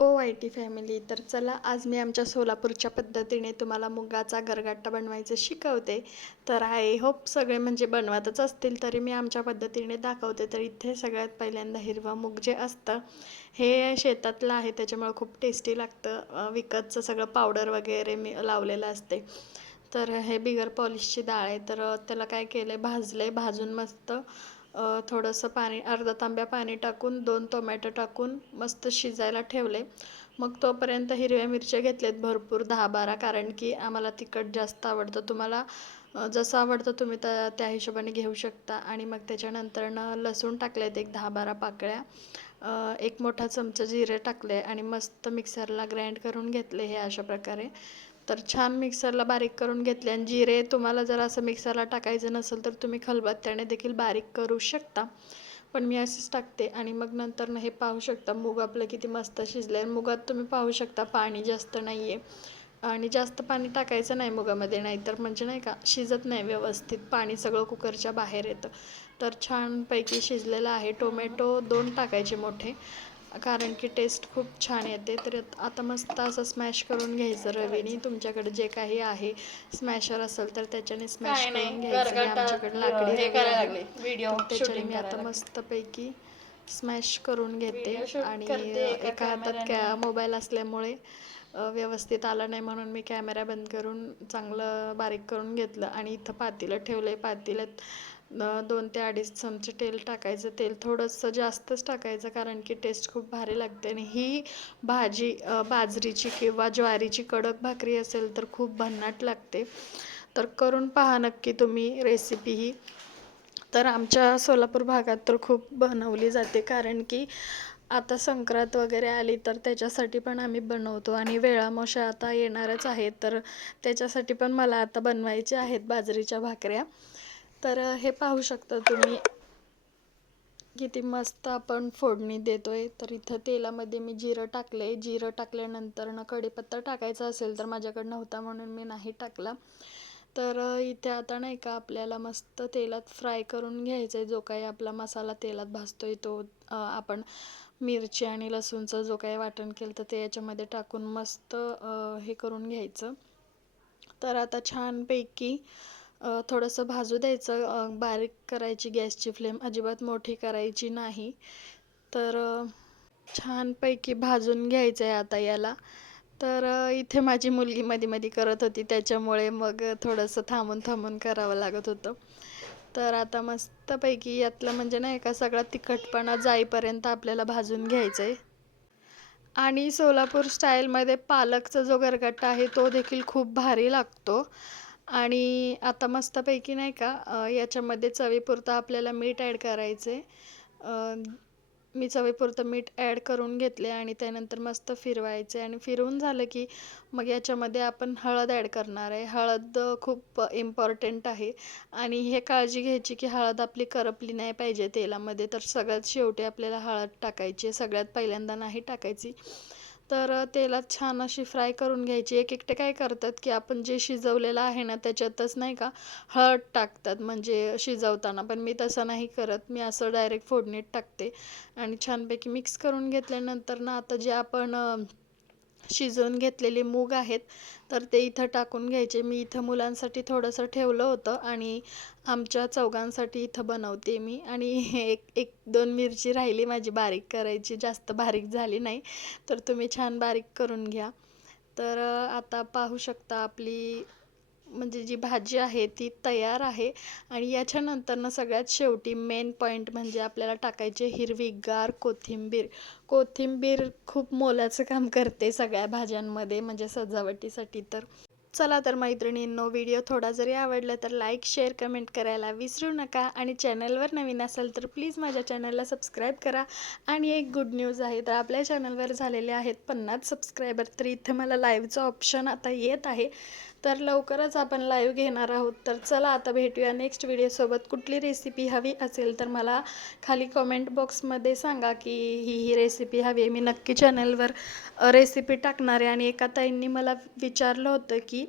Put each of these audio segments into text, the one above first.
O I T family तर चला आज मी आमच्या सोलापूरच्या पद्धतीने तुम्हाला मुगाचा गरगाट्टा बनवायचं शिकवते. तर आय होप सगळे म्हणजे बनवतच असतील तरी मी आमच्या पद्धतीने दाखवते. तर इथे सगळ्यात पहिल्यांदा हिरवा मूग जे असतं हे शेतातलं आहे त्याच्यामुळे खूप टेस्टी लागतं. विकतचं सगळं पावडर वगैरे मी लावलेलं असते. तर हे बिगर पॉलिशची डाळ आहे तर त्याला काय केलं आहे भाजलं आहे भाजून मस्त थोडंसं पाणी अर्धा तांब्या पाणी टाकून दोन टोमॅटो टाकून मस्त शिजायला ठेवले. मग तोपर्यंत हिरव्या मिरच्या घेतल्यात भरपूर दहा बारा कारण की आम्हाला तिखट जास्त आवडतं. तुम्हाला जसं आवडतं तुम्ही त्या त्या हिशोबाने घेऊ शकता. आणि मग त्याच्यानंतरनं लसूण टाकलेत एक दहा बारा पाकळ्या. एक मोठा चमचा जिरे टाकले आणि मस्त मिक्सरला ग्राइंड करून घेतले हे अशा प्रकारे. तर छान मिक्सरला बारीक करून घेतले आणि जिरे तुम्हाला जर असं मिक्सरला टाकायचं नसेल तर तुम्ही खलबत्त्याने देखील बारीक करू शकता. पण मी असेच टाकते आणि मग नंतर हे पाहू शकता मूग आपलं किती मस्त शिजलं आहे मुगात तुम्ही पाहू शकता पाणी जास्त नाही आहे आणि जास्त पाणी टाकायचं नाही मुगामध्ये नाहीतर म्हणजे नाही का शिजत नाही व्यवस्थित. पाणी सगळं कुकरच्या बाहेर येतं. तर छानपैकी शिजलेलं आहे. टोमॅटो दोन टाकायचे मोठे. कारण की टेस्ट खूप छान येते. तर आता मस्त असं स्मॅश करून घ्यायचं रवीने. तुमच्याकडे जे काही आहे स्मॅशर असेल तर त्याच्याने स्मॅश करून घ्यायचं. आमच्याकडे लाकडी व्हिडिओ त्याच्याने मी आता मस्तपैकी स्मॅश करून घेते. आणि एका हातात कॅ मोबाईल असल्यामुळे व्यवस्थित आला नाही म्हणून मी कॅमेरा बंद करून चांगलं बारीक करून घेतलं. आणि इथं पातेलं ठेवलं आहे पातेल्यात दोन ते अडीच चमचे तेल टाकायचं. तेल थोडंसं जास्तच टाकायचं कारण की टेस्ट खूप भारी लागते. आणि ही भाजी बाजरीची किंवा ज्वारीची कडक भाकरी असेल तर खूप भन्नाट लागते. तर करून पहा नक्की तुम्ही रेसिपी ही. तर आमच्या सोलापूर भागात तर खूप बनवली जाते कारण की आता संक्रांत वगैरे आली तर त्याच्यासाठी पण आम्ही बनवतो आणि वेळामोशा आता येणारच आहेत. तर त्याच्यासाठी पण मला आता बनवायचे आहेत बाजरीच्या भाकऱ्या. तर हे पाहू शकता तुम्ही किती मस्त आपण फोडणी देतोय. तर इथं तेलामध्ये मी जिरं टाकले जिरं टाकल्यानंतर ना कढीपत्ता टाकायचा असेल तर माझ्याकडं नव्हता म्हणून मी नाही टाकला. तर इथे आता नाही का आपल्याला मस्त तेलात फ्राय करून घ्यायचं आहे जो काही आपला मसाला तेलात भाजतोय तो आपण मिरची आणि लसूणचं जो काही वाटण केलं तर ते याच्यामध्ये टाकून मस्त हे करून घ्यायचं. तर आता छानपैकी थोडंसं भाजू द्यायचं. बारीक करायची गॅसची फ्लेम अजिबात मोठी करायची नाही. तर छानपैकी भाजून घ्यायचं आहे आता याला. तर इथे माझी मुलगी मध्ये मध्ये करत होती. त्याच्यामुळे मग थोडंसं थांबून थांबून करावं लागत होतं. तर आता मस्तपैकी यातलं म्हणजे नाही का सगळा तिखटपणा जाईपर्यंत आपल्याला भाजून घ्यायचं आहे. आणि सोलापूर स्टाईलमध्ये पालकचा जो गरगट्टा आहे तो देखील खूप भारी लागतो. आणि आता मस्तपैकी नाही का अ, याच्यामध्ये चवीपुरतं आपल्याला मीठ ॲड करायचं आहे मी चवीपुरतं मीठ ॲड करून घेतले आणि त्यानंतर मस्त फिरवायचे. आणि फिरवून झालं की मग याच्यामध्ये आपण हळद ॲड करणार आहे. हळद खूप इम्पॉर्टंट आहे. आणि हे काळजी घ्यायची की हळद आपली करपली नाही पाहिजे तेलामध्ये. तर सगळ्यात शेवटी आपल्याला हळद टाकायची आहे. सगळ्यात पहिल्यांदा नाही टाकायची. तर तेलात छान अशी फ्राय करून घ्यायची. एक एकटे काय करतात की आपण जे शिजवलेलं आहे ना त्याच्यातच नाही का हळद टाकतात. म्हणजे शिजवताना. पण मी तसं नाही करत. मी असं डायरेक्ट फोडणीत टाकते. आणि छानपैकी मिक्स करून घेतल्यानंतर ना आता जे आपण शिजवून घेतलेले मूग आहेत तर ते इथं टाकून घ्यायचे. मी इथं मुलांसाठी थोडंसं ठेवलं होतं आणि आमच्या चौघांसाठी इथं बनवते मी. आणि एक एक दोन मिरची राहिली माझी बारीक करायची. जास्त बारीक झाली नाही तर तुम्ही छान बारीक करून घ्या. तर आता पाहू शकता आपली म्हणजे जी भाजी आहे ती तयार आहे. आणि याच्यानंतरनं सगळ्यात शेवटी मेन पॉईंट म्हणजे आपल्याला टाकायचे हिरवीगार कोथिंबीर. कोथिंबीर खूप मोलाचं काम करते सगळ्या भाज्यांमध्ये म्हणजे सजावटीसाठी तर. चला तर मैत्रिणींनो व्हिडिओ थोडा जरी आवडला तर लाईक शेअर कमेंट करायला विसरू नका. आणि चॅनलवर नवीन असाल तर प्लीज माझ्या चॅनलला सबस्क्राईब करा. आणि एक गुड न्यूज आहे तर आपल्या चॅनलवर झालेले आहेत पन्नास सबस्क्रायबर तर इथे मला लाईव्हचं ऑप्शन आता येत आहे. तर लवकरच आपण लाईव्ह घेणार आहोत. तर चला आता भेटूया नेक्स्ट व्हिडिओसोबत कुठली रेसिपी हवी असेल तर मला खाली कमेंट बॉक्समध्ये सांगा की ही ही रेसिपी हवी आहे. मी नक्की चॅनलवर रेसिपी टाकणार आहे आणि एका ताईंनी मला विचारलं होतं की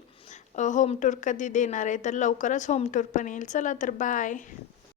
होम टूर कधी देणार आहे? तर लवकरच होम टूर पण येईल. चला तर बाय